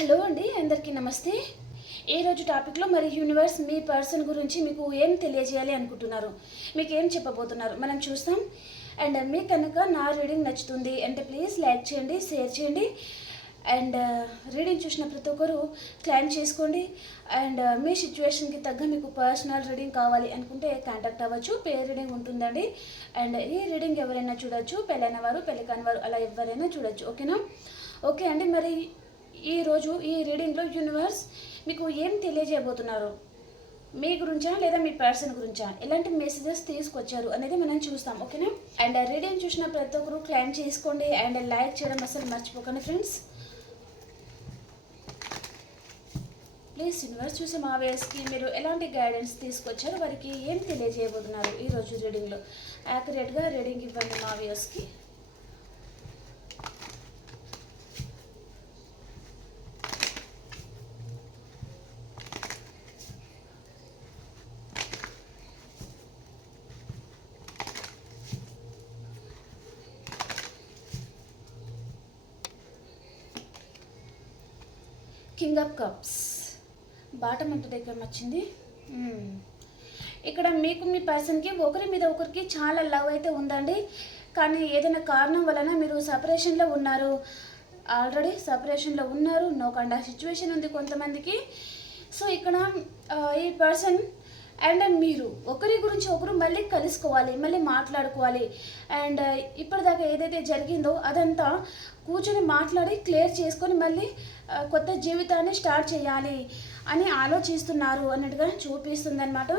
Hello అండి అందరికీ నమస్తే. ఈరోజు టాపిక్లో మరి యూనివర్స్ మీ పర్సన్ గురించి మీకు ఏం తెలియజేయాలి అనుకుంటున్నారు? మీకు ఏం చెప్పబోతున్నారు? మనం చూస్తాం. అండ్ మీకు కనుక నా రీడింగ్ నచ్చుతుంది అంటే ప్లీజ్ లైక్ చేయండి షేర్ చేయండి. అండ్ రీడింగ్ చూసిన ప్రతి ఒక్కరు క్లైమ్ చేసుకోండి. అండ్ మీ సిచ్యువేషన్కి తగ్గ మీకు పర్సనల్ రీడింగ్ కావాలి అనుకుంటే కాంటాక్ట్ అవ్వచ్చు పే రీడింగ్ ఉంటుందండి. అండ్ ఈ రీడింగ్ ఎవరైనా చూడొచ్చు పెళ్ళైన వారు పెళ్ళి కాని వారు అలా ఎవరైనా చూడొచ్చు ఓకేనా? ఓకే అండి మరి ఈరోజు ఈ రీడింగ్లో యూనివర్స్ మీకు ఏం తెలియజేయబోతున్నారు? మీ గురించా లేదా మీ పర్సన్ గురించా? ఎలాంటి మెసేజెస్ తీసుకొచ్చారు అనేది మనం చూస్తాం ఓకేనా? అండ్ రీడింగ్ చూసిన ప్రతి ఒక్కరు క్లైమ్ చేసుకోండి అండ్ లైక్ చేయడం అసలు మర్చిపోకండి ఫ్రెండ్స్. ప్లీజ్ యూనివర్స్ చూసే మా వేస్కి మీరు ఎలాంటి గైడెన్స్ తీసుకొచ్చారు? వారికి ఏం తెలియజేయబోతున్నారు ఈరోజు రీడింగ్లో? యాక్యురేట్గా రీడింగ్ ఇవ్వండి మా వేస్కి కింగ్ ఆఫ్ కప్స్. బాటం ఎంత దగ్గర వచ్చింది ఇక్కడ మీకు మీ పర్సన్కి ఒకరి మీద ఒకరికి చాలా లవ్ అయితే ఉందండి. కానీ ఏదైనా కారణం వలన మీరు సపరేషన్లో ఉన్నారు. ఆల్రెడీ సపరేషన్లో ఉన్నారు. నో కండా సిచ్యువేషన్ ఉంది కొంతమందికి. సో ఇక్కడ ఈ పర్సన్ అండ్ మీరు ఒకరి గురించి ఒకరు మళ్ళీ కలుసుకోవాలి మళ్ళీ మాట్లాడుకోవాలి. అండ్ ఇప్పటిదాకా ఏదైతే జరిగిందో అదంతా కూర్చొని మాట్లాడి క్లియర్ చేసుకొని మళ్ళీ కొత్త జీవితాన్ని స్టార్ట్ చేయాలి అని ఆలోచిస్తున్నారు అన్నట్టుగా చూపిస్తుంది అనమాట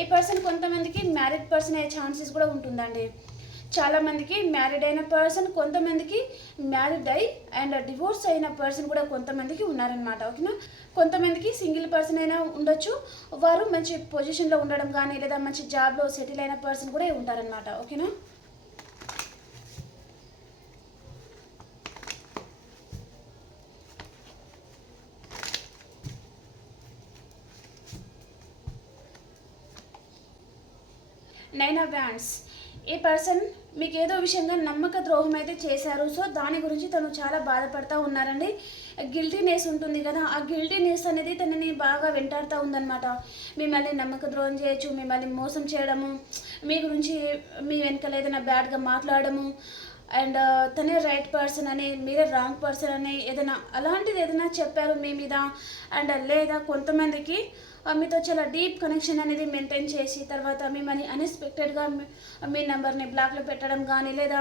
ఈ పర్సన్ కొంతమందికి మ్యారీడ్ పర్సన్ అయ్యే ఛాన్సెస్ కూడా ఉంటుందండి. చాలామందికి మ్యారీడ్ అయిన పర్సన్ కొంతమందికి మ్యారీడ్ అయి అండ్ డివోర్స్ అయిన పర్సన్ కూడా కొంతమందికి ఉన్నారనమాట ఓకేనా? కొంతమందికి సింగిల్ పర్సన్ అయినా ఉండొచ్చు. వారు మంచి పొజిషన్లో ఉండడం కానీ లేదా మంచి జాబ్లో సెటిల్ అయిన పర్సన్ కూడా ఉంటారనమాట ఓకేనా? నైన్ బ్యాండ్స్ ఈ పర్సన్ మీకు ఏదో విషయంగా నమ్మక ద్రోహం అయితే చేశారు. సో దాని గురించి తను చాలా బాధపడతా ఉన్నారండి. గిల్టీనెస్ ఉంటుంది కదా ఆ గిల్టీనెస్ అనేది తనని బాగా వెంటాడుతూ ఉందన్నమాట. మిమ్మల్ని నమ్మక ద్రోహం చేయొచ్చు మిమ్మల్ని మోసం చేయడము మీ గురించి మీ వెనకాల ఏదైనా బ్యాడ్గా మాట్లాడము అండ్ uh, తనే రైట్ పర్సన్ అని మీరే రాంగ్ పర్సన్ అని ఏదైనా అలాంటిది ఏదైనా చెప్పారు మీ మీద? అండ్ లేదా కొంతమందికి మీతో చాలా డీప్ కనెక్షన్ అనేది మెయింటైన్ చేసి తర్వాత మిమ్మల్ని అన్ఎక్స్పెక్టెడ్గా మీ నెంబర్ని బ్లాక్లో పెట్టడం కానీ లేదా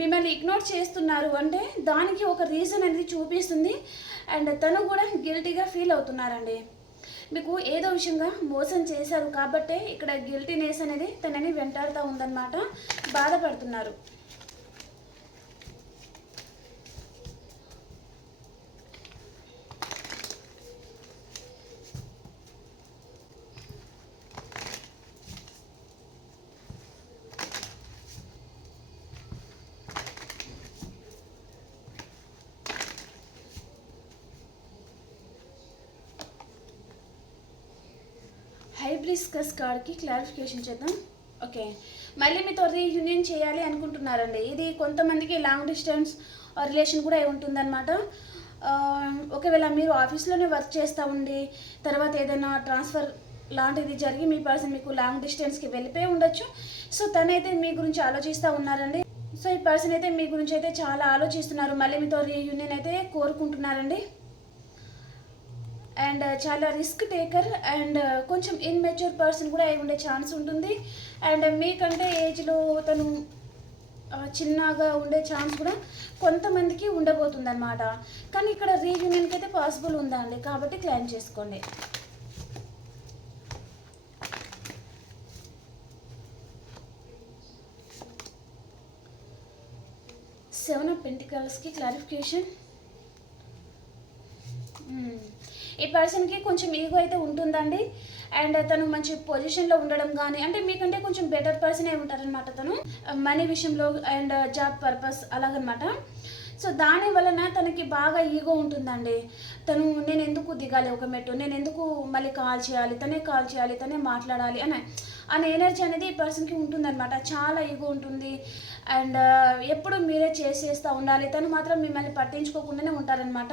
మిమ్మల్ని ఇగ్నోర్ చేస్తున్నారు అంటే దానికి ఒక రీజన్ అనేది చూపిస్తుంది. అండ్ తను కూడా గిల్టీగా ఫీల్ అవుతున్నారండి. మీకు ఏదో విషయంగా మోసం చేశారు కాబట్టే ఇక్కడ గిల్టీనెస్ అనేది తనని వెంటాడుతూ ఉందన్నమాట. బాధపడుతున్నారు. హైబ్రిస్కస్ కార్డ్కి క్లారిఫికేషన్ చేద్దాం. ఓకే మళ్ళీ మీతో రీయూనియన్ చేయాలి అనుకుంటున్నారండి. ఇది కొంతమందికి లాంగ్ డిస్టెన్స్ రిలేషన్ కూడా అయి ఉంటుందన్నమాట. ఒకవేళ మీరు ఆఫీస్లోనే వర్క్ చేస్తూ ఉండి తర్వాత ఏదైనా ట్రాన్స్ఫర్ లాంటిది జరిగి మీ పర్సన్ మీకు లాంగ్ డిస్టెన్స్కి వెళ్ళిపోయి ఉండొచ్చు. సో తనైతే మీ గురించి ఆలోచిస్తూ ఉన్నారండి. సో ఈ పర్సన్ అయితే మీ గురించి అయితే చాలా ఆలోచిస్తున్నారు. మళ్ళీ మీతో రీయూనియన్ అయితే కోరుకుంటున్నారండి. అండ్ uh, చాలా రిస్క్ టేకర్ అండ్ uh, కొంచెం ఇన్మెచ్యూర్ పర్సన్ కూడా అయి ఉండే ఛాన్స్ ఉంటుంది. అండ్ మీకంటే ఏజ్లో తను uh, చిన్నగా ఉండే ఛాన్స్ కూడా కొంతమందికి ఉండబోతుంది అనమాట కానీ ఇక్కడ రీయూనియన్కి అయితే పాసిబుల్ ఉందా అండి? కాబట్టి క్లైమ్ చేసుకోండి. సెవెన్ ఆఫ్ పెంటికల్స్కి క్లారిఫికేషన్ ఈ పర్సన్కి కొంచెం ఈగో అయితే ఉంటుందండి. అండ్ తను మంచి పొజిషన్లో ఉండడం కానీ అంటే మీకంటే కొంచెం బెటర్ పర్సన్ అయి ఉంటారనమాట తను. మనీ విషయంలో అండ్ జాబ్ పర్పస్ అలాగనమాట. సో దాని వలన తనకి బాగా ఈగో ఉంటుందండి. తను నేను ఎందుకు దిగాలి ఒక మెట్టు? నేను ఎందుకు మళ్ళీ కాల్ చేయాలి? తనే కాల్ చేయాలి తనే మాట్లాడాలి అని అనే ఎనర్జీ అనేది ఈ పర్సన్కి ఉంటుందన్నమాట. చాలా ఈగో ఉంటుంది. అండ్ ఎప్పుడు మీరే చేసేస్తూ ఉండాలి. తను మాత్రం మిమ్మల్ని పట్టించుకోకుండానే ఉంటారనమాట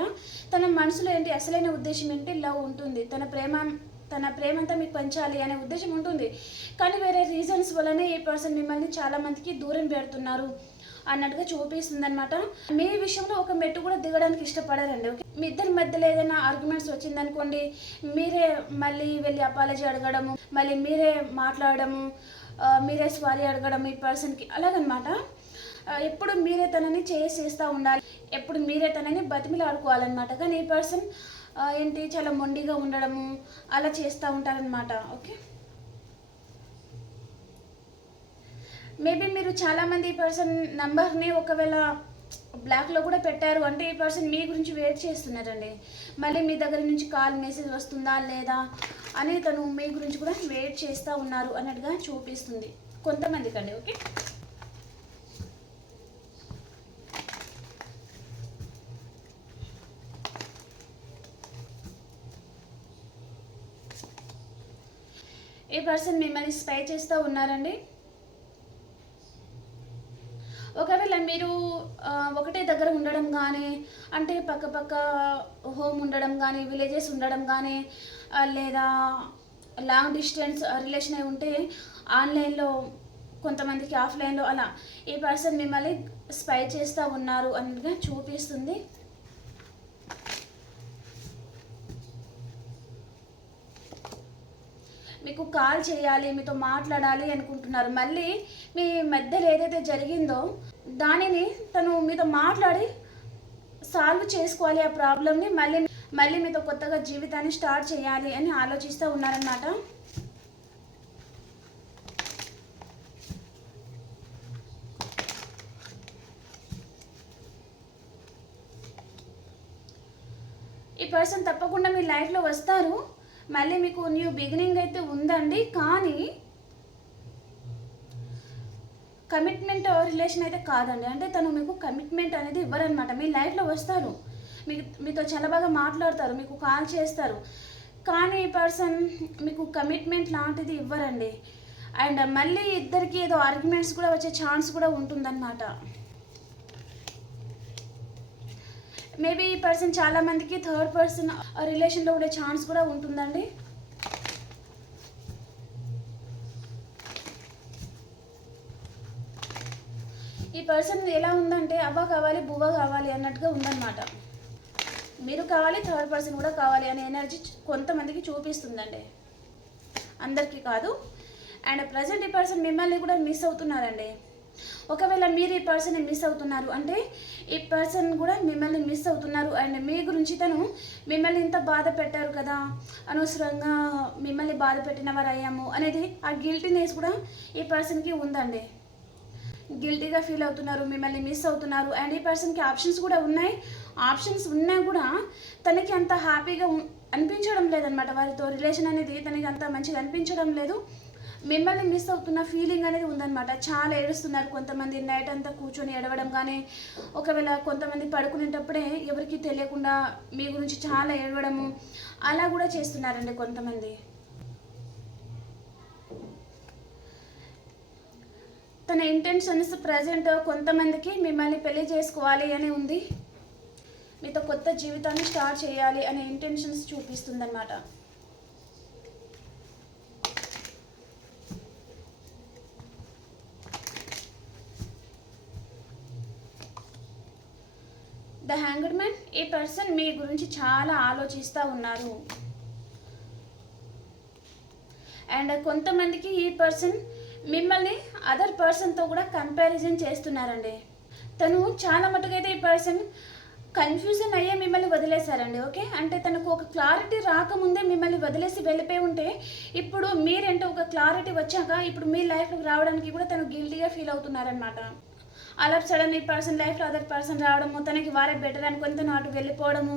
తన మనసులో ఏంటి? అసలైన ఉద్దేశం ఏంటి? లవ్ ఉంటుంది. తన ప్రేమ తన ప్రేమంతా మీకు పంచాలి అనే ఉద్దేశం ఉంటుంది. కానీ వేరే రీజన్స్ వల్లనే ఈ పర్సన్ మిమ్మల్ని చాలామందికి దూరం పెడుతున్నారు. అన్నట్టుగా చూపిస్తుంది అనమాట మీ విషయంలో ఒక మెట్టు కూడా దిగడానికి ఇష్టపడారండి ఓకే? మీ ఇద్దరి మధ్యలో ఏదైనా ఆర్గ్యుమెంట్స్ వచ్చిందనుకోండి మీరే మళ్ళీ వెళ్ళి అపాలజీ అడగడము మళ్ళీ మీరే మాట్లాడడము మీరే స్వారీ అడగడం ఈ పర్సన్కి అలాగనమాట. ఎప్పుడు మీరే తనని చేసేస్తూ ఉండాలి ఎప్పుడు మీరే తనని బతిమిలాడుకోవాలన్నమాట. కానీ ఈ పర్సన్ ఏంటి చాలా మొండిగా ఉండడము అలా చేస్తూ ఉంటారనమాట ఓకే? మేబీ మీరు చాలామంది ఈ పర్సన్ నంబర్ని ఒకవేళ బ్లాక్లో కూడా పెట్టారు అంటే ఈ పర్సన్ మీ గురించి వెయిట్ చేస్తున్నారండి. మళ్ళీ మీ దగ్గర నుంచి కాల్ మెసేజ్ వస్తుందా లేదా అని తను మీ గురించి కూడా వెయిట్ చేస్తూ ఉన్నారు అన్నట్టుగా చూపిస్తుంది. కొంతమందికి అండి ఓకే? ఈ పర్సన్ మిమ్మల్ని స్పై చేస్తూ ఉన్నారండి ఒకవేళ మీరు ఒకటే దగ్గర ఉండడం కానీ అంటే పక్క పక్క హోమ్ ఉండడం కానీ విలేజెస్ ఉండడం కానీ లేదా లాంగ్ డిస్టెన్స్ రిలేషన్ అయి ఉంటే ఆన్లైన్లో కొంతమందికి ఆఫ్లైన్లో అలా ఈ పర్సన్ మిమ్మల్ని స్పై చేస్తూ ఉన్నారు అన్నట్టుగా చూపిస్తుంది. మీకు కాల్ చేయాలి మీతో మాట్లాడాలి అనుకుంటున్నారు. మళ్ళీ మీ మధ్యలో ఏదైతే జరిగిందో దానిని తను మీతో మాట్లాడి సాల్వ్ చేసుకోవాలి ఆ ప్రాబ్లమ్ని. మళ్ళీ మళ్ళీ మీతో కొత్తగా జీవితాన్ని స్టార్ట్ చేయాలి అని ఆలోచిస్తూ ఉన్నారన్నమాట. ఈ పర్సన్ తప్పకుండా మీ లైఫ్లో వస్తారు. మళ్ళీ మీకు న్యూ బిగినింగ్ అయితే ఉందండి కానీ కమిట్మెంట్ రిలేషన్ అయితే కాదండి. అంటే తను మీకు కమిట్మెంట్ అనేది ఇవ్వరనమాట మీ లైఫ్లో వస్తారు. మీకు మీతో చాలా బాగా మాట్లాడతారు మీకు కాల్ చేస్తారు. కానీ ఈ పర్సన్ మీకు కమిట్మెంట్ లాంటిది ఇవ్వరండి. అండ్ మళ్ళీ ఇద్దరికి ఏదో ఆర్గ్యుమెంట్స్ కూడా వచ్చే ఛాన్స్ కూడా ఉంటుందన్నమాట. మేబీ ఈ పర్సన్ చాలా మందికి థర్డ్ పర్సన్ రిలేషన్లో ఉండే ఛాన్స్ కూడా ఉంటుందండి. ఈ పర్సన్ ఎలా ఉందంటే అవ్వ కావాలి బువ్వ కావాలి అన్నట్టుగా ఉందన్నమాట. మీరు కావాలి థర్డ్ పర్సన్ కూడా కావాలి అనే ఎనర్జీ కొంతమందికి చూపిస్తుందండి. అందరికీ కాదు. అండ్ ప్రజెంట్ ఈ పర్సన్ మిమ్మల్ని కూడా మిస్ అవుతున్నారండి. ఒకవేళ మీరు ఈ పర్సన్ మిస్ అవుతున్నారు అంటే ఈ పర్సన్ కూడా మిమ్మల్ని మిస్ అవుతున్నారు అండ్ మీ గురించి తను మిమ్మల్ని ఇంత బాధ పెట్టారు కదా? అనవసరంగా మిమ్మల్ని బాధ పెట్టిన వారు అయ్యాము అనేది ఆ గిల్టీనెస్ కూడా ఈ పర్సన్కి ఉందండి. గిల్టీగా ఫీల్ అవుతున్నారు మిమ్మల్ని మిస్ అవుతున్నారు అండ్ ఈ పర్సన్కి ఆప్షన్స్ కూడా ఉన్నాయి. ఆప్షన్స్ ఉన్నా కూడా తనకి అంత హ్యాపీగా ఉం- అనిపించడం లేదనమాట వారితో రిలేషన్ అనేది తనకి అంత మంచిగా అనిపించడం లేదు. మిమ్మల్ని మిస్ అవుతున్న ఫీలింగ్ అనేది ఉందన్నమాట. చాలా ఏడుస్తున్నారు కొంతమంది నైట్ అంతా కూర్చొని ఏడవడం కానీ ఒకవేళ కొంతమంది పడుకునేటప్పుడే ఎవరికి తెలియకుండా మీ గురించి చాలా ఏడవడము అలా కూడా చేస్తున్నారండి కొంతమంది. తన ఇంటెన్షన్స్ ప్రజెంట్ కొంతమందికి మిమ్మల్ని పెళ్ళి చేసుకోవాలి అని ఉంది. మీతో కొత్త జీవితాన్ని స్టార్ట్ చేయాలి అనే ఇంటెన్షన్స్ చూపిస్తుందన్నమాట ద హ్యాంగ్డ్ మ్యాన్ ఈ పర్సన్ మీ గురించి చాలా ఆలోచిస్తూ ఉన్నారు. అండ్ కొంతమందికి ఈ పర్సన్ మిమ్మల్ని అదర్ పర్సన్తో కూడా కంపారిజన్ చేస్తున్నారండి. తను చాలా మటుకైతే ఈ పర్సన్ కన్ఫ్యూజన్ అయ్యే మిమ్మల్ని వదిలేశారండి ఓకే అంటే తనకు ఒక క్లారిటీ రాకముందే మిమ్మల్ని వదిలేసి వెళ్ళిపోయి ఉంటే ఇప్పుడు మీరంటే ఒక క్లారిటీ వచ్చాక ఇప్పుడు మీ లైఫ్లోకి రావడానికి కూడా తను గిల్టీగా ఫీల్ అవుతున్నారనమాట అలా సడన్ ఈ పర్సన్ లైఫ్లో అదర్ పర్సన్ రావడము తనకి వారే బెటర్ అనుకుని తను అటు వెళ్ళిపోవడము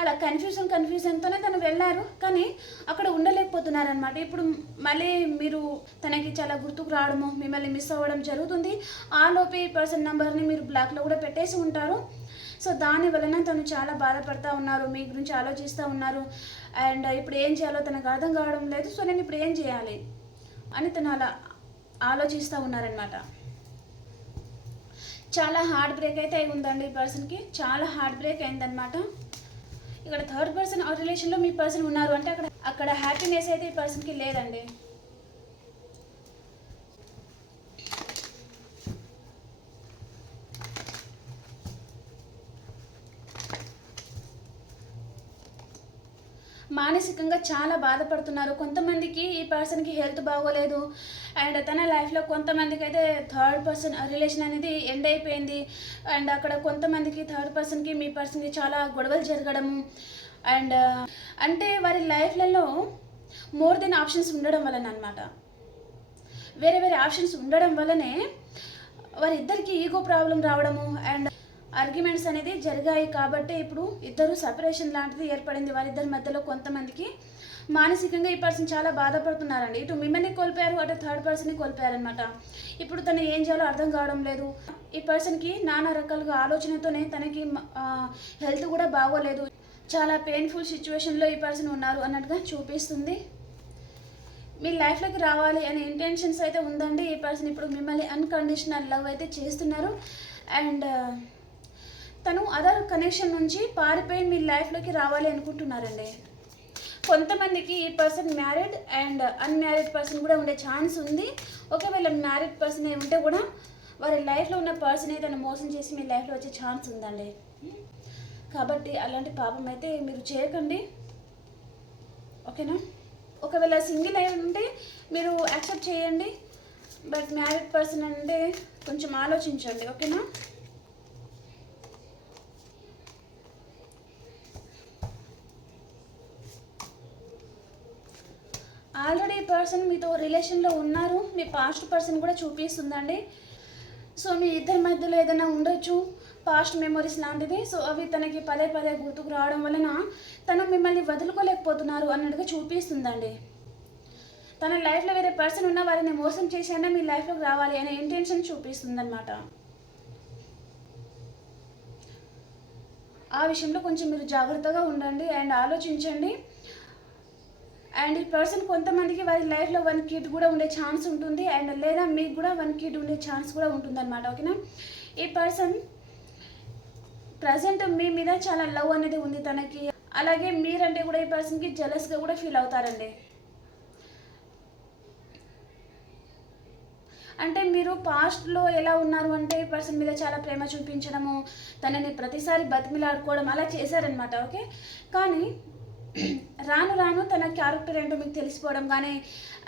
అలా కన్ఫ్యూజన్ కన్ఫ్యూజన్తోనే తను వెళ్ళారు. కానీ అక్కడ ఉండలేకపోతున్నారనమాట ఇప్పుడు మళ్ళీ మీరు తనకి చాలా గుర్తుకు రావడము మిమ్మల్ని మిస్ అవ్వడం జరుగుతుంది. ఆ లోపే ఈ పర్సన్ నెంబర్ని మీరు బ్లాక్లో కూడా పెట్టేసి ఉంటారు. సో దాని వలన తను చాలా బాధపడతా ఉన్నారు మీ గురించి ఆలోచిస్తూ ఉన్నారు. అండ్ ఇప్పుడు ఏం చేయాలో తనకు అర్థం కావడం లేదు. సో నేను ఇప్పుడు ఏం చేయాలి అని తను అలా ఆలోచిస్తూ ఉన్నారనమాట చాలా హార్ట్ బ్రేక్ అయితే అయి ఉందండి ఈ పర్సన్కి చాలా హార్ట్ బ్రేక్ అయిందనమాట ఇక్కడ థర్డ్ పర్సన్ ఆ రిలేషన్లో మీ పర్సన్ ఉన్నారు అంటే అక్కడ అక్కడ హ్యాపీనెస్ అయితే ఈ పర్సన్కి లేదండి. మానసికంగా చాలా బాధపడుతున్నారు. కొంతమందికి ఈ పర్సన్కి హెల్త్ బాగోలేదు. అండ్ తన లైఫ్లో కొంతమందికి అయితే థర్డ్ పర్సన్ రిలేషన్ అనేది ఎండ్ అయిపోయింది. అండ్ అక్కడ కొంతమందికి థర్డ్ పర్సన్కి మీ పర్సన్కి చాలా గొడవలు జరగడము. అండ్ అంటే వారి లైఫ్లలో మోర్ దెన్ ఆప్షన్స్ ఉండడం వలన అనమాట వేరే వేరే ఆప్షన్స్ ఉండడం వల్లనే వారిద్దరికి ఈగో ప్రాబ్లం రావడము. అండ్ ఆర్గ్యుమెంట్స్ అనేది జరిగాయి కాబట్టి ఇప్పుడు ఇద్దరు సపరేషన్ లాంటిది ఏర్పడింది. వారిద్దరి మధ్యలో కొంతమందికి మానసికంగా ఈ పర్సన్ చాలా బాధపడుతున్నారండి. ఇటు మిమ్మల్ని కోల్పోయారు అటు థర్డ్ పర్సన్ని కోల్పోయారనమాట ఇప్పుడు తను ఏం చేయాలో అర్థం కావడం లేదు. ఈ పర్సన్కి నానా రకాలుగా ఆలోచనతోనే తనకి హెల్త్ కూడా బాగోలేదు. చాలా పెయిన్ఫుల్ సిచ్యువేషన్లో ఈ పర్సన్ ఉన్నారు అన్నట్టుగా చూపిస్తుంది. మీ లైఫ్లోకి రావాలి అనే ఇంటెన్షన్స్ అయితే ఉందండి. ఈ పర్సన్ ఇప్పుడు మిమ్మల్ని అన్కండిషనల్ లవ్ అయితే చేస్తున్నారు. అండ్ తను అదర్ కనెక్షన్ నుంచి పారిపోయి మీ లైఫ్లోకి రావాలి అనుకుంటున్నారండి. కొంతమందికి ఈ person married and unmarried person కూడా ఉండే ఛాన్స్ ఉంది. ఒకవేళ మ్యారీడ్ పర్సన్ ఉంటే కూడా వారి లైఫ్లో ఉన్న పర్సన్ తను మోసం చేసి మీ లైఫ్లో వచ్చే ఛాన్స్ ఉందండి. కాబట్టి అలాంటి పాపం అయితే మీరు చేయకండి. ఓకేనా? ఒకవేళ సింగిల్ అయి ఉంటే మీరు యాక్సెప్ట్ చేయండి. బట్ మ్యారీడ్ పర్సన్ అంటే కొంచెం ఆలోచించండి. ఓకేనా ఆల్రెడీ పర్సన్ మీతో రిలేషన్లో ఉన్నారు. మీ పాస్ట్ పర్సన్ కూడా చూపిస్తుందండి. సో మీ ఇద్దరి మధ్యలో ఏదైనా ఉండొచ్చు. పాస్ట్ మెమొరీస్ లాంటిది. సో అవి తనకి పదే పదే గుర్తుకు రావడం వలన తను మిమ్మల్ని వదులుకోలేకపోతున్నారు అన్నట్టుగా చూపిస్తుందండి. తన లైఫ్లో వేరే పర్సన్ ఉన్న వారిని మోసం చేసైనా మీ లైఫ్లోకి రావాలి అనే ఇంటెన్షన్ చూపిస్తుందన్నమాట. ఆ విషయంలో కొంచెం మీరు జాగ్రత్తగా ఉండండి. అండ్ ఆలోచించండి. అండ్ ఈ పర్సన్ కొంతమందికి వారి లైఫ్లో వన్ కిడ్ కూడా ఉండే ఛాన్స్ ఉంటుంది అండ్ లేదా మీకు కూడా వన్ కిడ్ ఉండే ఛాన్స్ కూడా ఉంటుంది అనమాట ఓకేనా ఈ పర్సన్ ప్రజెంట్ మీ మీద చాలా లవ్ అనేది ఉంది తనకి. అలాగే మీరంటే కూడా ఈ పర్సన్కి జలస్గా కూడా ఫీల్ అవుతారండి. అంటే మీరు పాస్ట్లో ఎలా ఉన్నారు అంటే ఈ పర్సన్ మీద చాలా ప్రేమ చూపించడము తనని ప్రతిసారి బతిమిలాడుకోవడం అలా చేశారనమాట ఓకే కానీ రాను రాను తన క్యారెక్టర్ ఏంటో మీకు తెలిసిపోవడం కానీ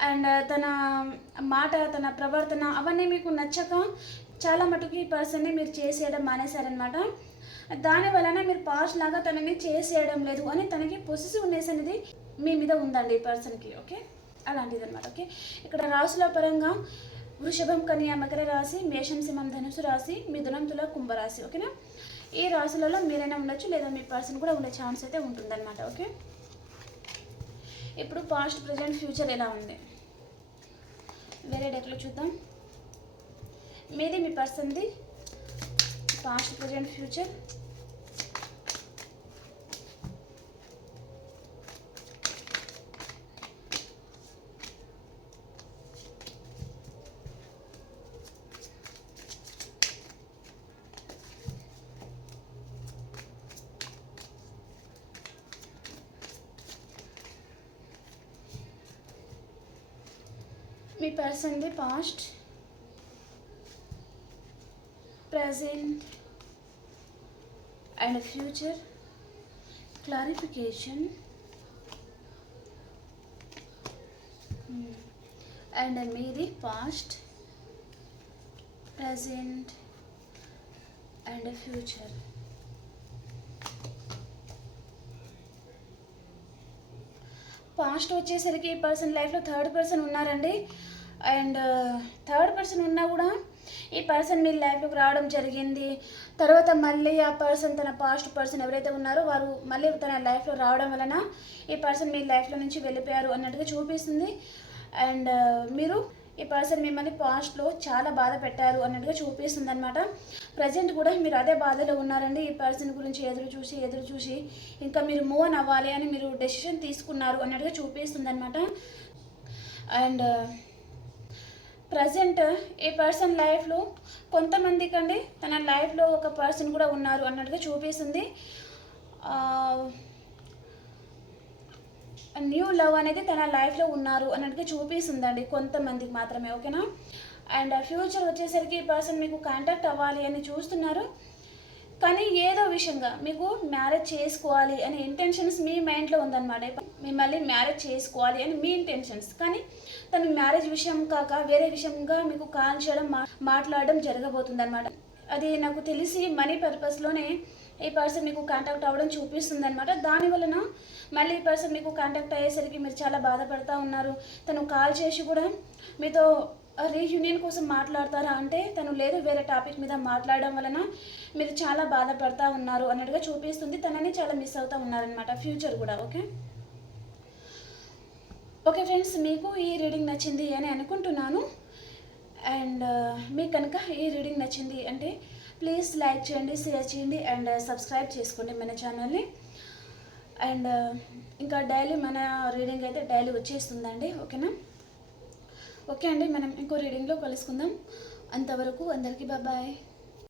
అండ్ తన మాట తన ప్రవర్తన అవన్నీ మీకు నచ్చక చాలా మటుకు ఈ పర్సన్ని మీరు చేసేయడం మానేశారనమాట దాని వలన మీరు పాస్ట్ లాగా తనని చేసేయడం లేదు అని తనకి పొసిసివ్నెస్ అనేది మీ మీద ఉందండి ఈ పర్సన్కి ఓకే? అలాంటిది అనమాట ఓకే? ఇక్కడ రాసుల పరంగా వృషభం కన్యా మకర రాశి మేషం సింహం ధనుసు రాశి మిథునం తుల కుంభరాశి ఓకేనా? ఈ రాశులలో మీరైనా ఉండొచ్చు లేదా మీ పర్సన్ కూడా ఉండే ఛాన్స్ అయితే ఉంటుందన్నమాట ఓకే? ఇప్పుడు పాస్ట్ ప్రజెంట్ ఫ్యూచర్ ఎలా ఉంది? వేరే డెక్లో చూద్దాం. మీది మీ పర్సన్ది పాస్ట్ ప్రజెంట్ ఫ్యూచర్? మీ పర్సన్ది past present and future clarification and మీది past present and future past వచ్చేసరికి ఈ పర్సన్ లైఫ్లో థర్డ్ పర్సన్ ఉన్నారండి. అండ్ థర్డ్ పర్సన్ ఉన్నా కూడా ఈ పర్సన్ మీ లైఫ్లోకి రావడం జరిగింది. తర్వాత మళ్ళీ ఆ పర్సన్ తన పాస్ట్ పర్సన్ ఎవరైతే ఉన్నారో వారు మళ్ళీ తన లైఫ్లో రావడం వలన ఈ పర్సన్ మీ లైఫ్లో నుంచి వెళ్ళిపోయారు అన్నట్టుగా చూపిస్తుంది. అండ్ మీరు ఈ పర్సన్ మిమ్మల్ని పాస్ట్లో చాలా బాధ పెట్టారు అన్నట్టుగా చూపిస్తుంది అనమాట ప్రజెంట్ కూడా మీరు అదే బాధలో ఉన్నారండి. ఈ పర్సన్ గురించి ఎదురు చూసి ఎదురు చూసి ఇంకా మీరు మూవ్ అన్ అవ్వాలి అని మీరు డెసిషన్ తీసుకున్నారు అన్నట్టుగా చూపిస్తుంది అనమాట అండ్ ప్రజెంట్ ఈ పర్సన్ లైఫ్లో కొంతమంది కండి తన లైఫ్లో ఒక పర్సన్ కూడా ఉన్నారు అన్నట్టుగా చూపిస్తుంది. న్యూ లవ్ అనేది తన లైఫ్లో ఉన్నారు అన్నట్టుగా చూపిస్తుందండి కొంతమందికి మాత్రమే ఓకేనా? అండ్ ఫ్యూచర్ వచ్చేసరికి ఈ పర్సన్ మీకు కాంటాక్ట్ అవ్వాలి అని చూస్తున్నారు. కానీ ఏదో విషయంగా మీకు మ్యారేజ్ చేసుకోవాలి అనే ఇంటెన్షన్స్ మీ మైండ్లో ఉందన్నమాట. మిమ్మల్ని మ్యారేజ్ చేసుకోవాలి అని మీ ఇంటెన్షన్స్ కానీ తను మ్యారేజ్ విషయం కాక వేరే విషయంగా మీకు కాల్ చేయడం మా మాట్లాడడం జరగబోతుంది అనమాట అది నాకు తెలిసి మనీ పర్పస్లోనే ఈ పర్సన్ మీకు కాంటాక్ట్ అవ్వడం చూపిస్తుంది అనమాట దాని వలన మళ్ళీ ఈ పర్సన్ మీకు కాంటాక్ట్ అయ్యేసరికి మీరు చాలా బాధపడతా ఉన్నారు. తను కాల్ చేసి కూడా మీతో రీయూనియన్ కోసం మాట్లాడతారా అంటే తను లేదు వేరే టాపిక్ మీద మాట్లాడడం వలన మీరు చాలా బాధపడతా ఉన్నారు అన్నట్టుగా చూపిస్తుంది. తనని చాలా మిస్ అవుతూ ఉన్నారనమాట ఫ్యూచర్ కూడా ఓకే? ఓకే ఫ్రెండ్స్ మీకు ఈ రీడింగ్ నచ్చింది అని అనుకుంటున్నాను. అండ్ మీకు కనుక ఈ రీడింగ్ నచ్చింది అంటే ప్లీజ్ లైక్ చేయండి షేర్ చేయండి అండ్ సబ్స్క్రైబ్ చేసుకోండి మన ఛానల్ని. అండ్ ఇంకా డైలీ మన రీడింగ్ అయితే డైలీ వచ్చేస్తుందండి ఓకేనా? ఓకే అండి మనం ఇంకో రీడింగ్లో కలుసుకుందాం. అంతవరకు అందరికీ బాబాయ్.